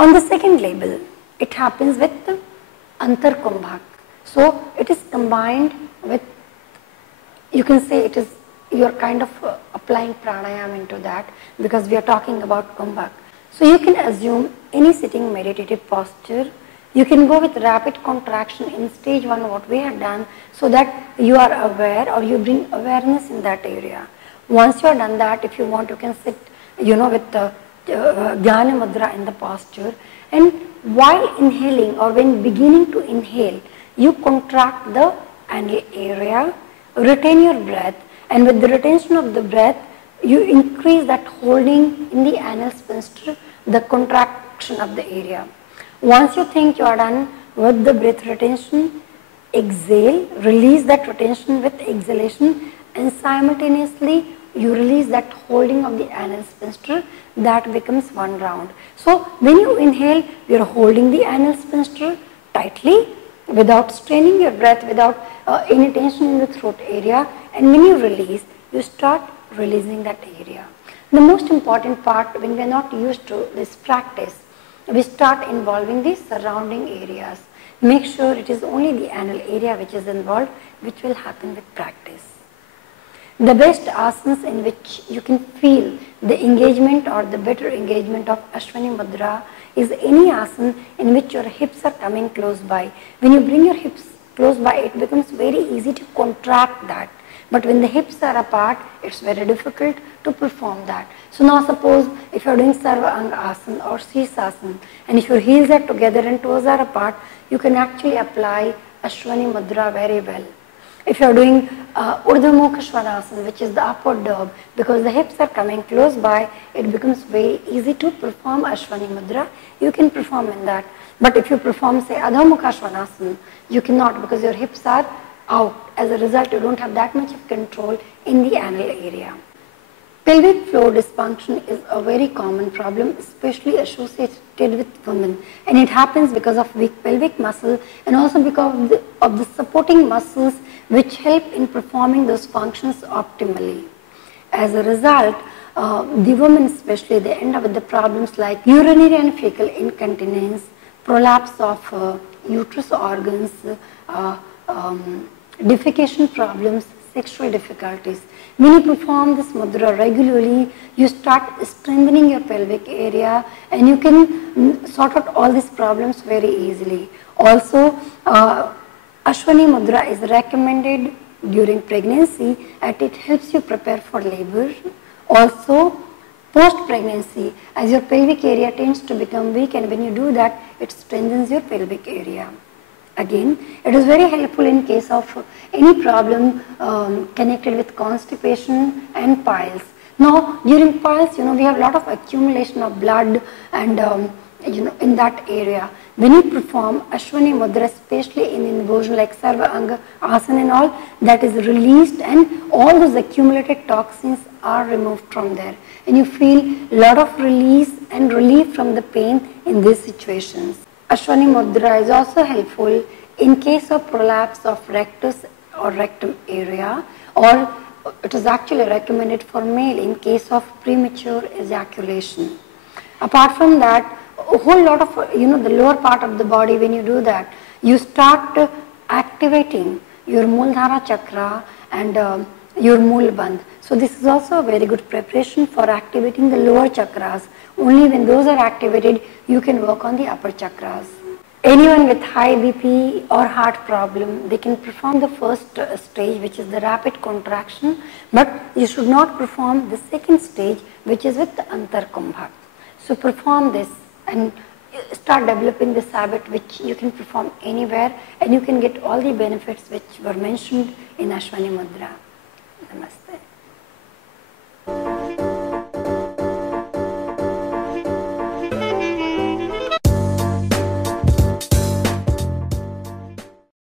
On the second label, it happens with Antar Kumbhak. So it is combined with, you can say it is, you are kind of applying pranayama into that, because we are talking about Kumbhak. So you can assume any sitting meditative posture. You can go with rapid contraction in stage 1, what we have done, so that you are aware, or you bring awareness in that area. Once you have done that, if you want, you can sit, with the Jnana Mudra in the posture. And while inhaling, or when beginning to inhale, you contract the anal area, retain your breath, and with the retention of the breath, you increase that holding in the anal sphincter, the contraction of the area. Once you think you are done with the breath retention, exhale, release that retention with exhalation, and simultaneously you release that holding of the anal sphincter. That becomes one round. So when you inhale, you are holding the anal sphincter tightly without straining your breath, without any tension in the throat area, and when you release, you start releasing that area. The most important part, when we are not used to this practice, we start involving the surrounding areas. Make sure it is only the anal area which is involved, which will happen with practice. The best asanas in which you can feel the engagement or the better engagement of Ashwani Mudra is any asana in which your hips are coming close by. When you bring your hips close by, it becomes very easy to contract that. But when the hips are apart, it's very difficult to perform that. So now suppose if you are doing Sarva Anga Asana or Sirsasana, and if your heels are together and toes are apart, you can actually apply Ashwani Mudra very well. If you are doing Urdhva Mukha Svanasana, which is the upward dog, because the hips are coming close by, it becomes very easy to perform Ashwani Mudra. You can perform in that. But if you perform, say, Adho Mukha Svanasana, you cannot, because your hips are out. As a result, you don't have that much of control in the anal area. Pelvic floor dysfunction is a very common problem, especially associated with women, and it happens because of weak pelvic muscle and also because of the supporting muscles which help in performing those functions optimally. As a result, the women especially, they end up with the problems like urinary and fecal incontinence, prolapse of uterus organs, defecation problems, sexual difficulties. When you perform this mudra regularly, you start strengthening your pelvic area and you can sort out all these problems very easily. Also, Ashwani Mudra is recommended during pregnancy and it helps you prepare for labor. Also, post-pregnancy, as your pelvic area tends to become weak, and when you do that, it strengthens your pelvic area. Again, it is very helpful in case of any problem connected with constipation and piles. Now, during piles, we have a lot of accumulation of blood and in that area. When you perform Ashwani Mudra, especially in inversion like Sarva Anga Asana and all, that is released and all those accumulated toxins are removed from there. And you feel a lot of release and relief from the pain in these situations. Ashwani Mudra is also helpful in case of prolapse of rectus or rectum area, or it is actually recommended for male in case of premature ejaculation. Apart from that, a whole lot of, the lower part of the body, when you do that, you start activating your Mooladhara chakra and your Moolabandh. So this is also a very good preparation for activating the lower chakras. Only when those are activated, you can work on the upper chakras. Anyone with high BP or heart problem, they can perform the first stage, which is the rapid contraction, but you should not perform the second stage, which is with the Antar Kumbhak. So perform this and start developing this habit, which you can perform anywhere and you can get all the benefits which were mentioned in Ashwani Mudra.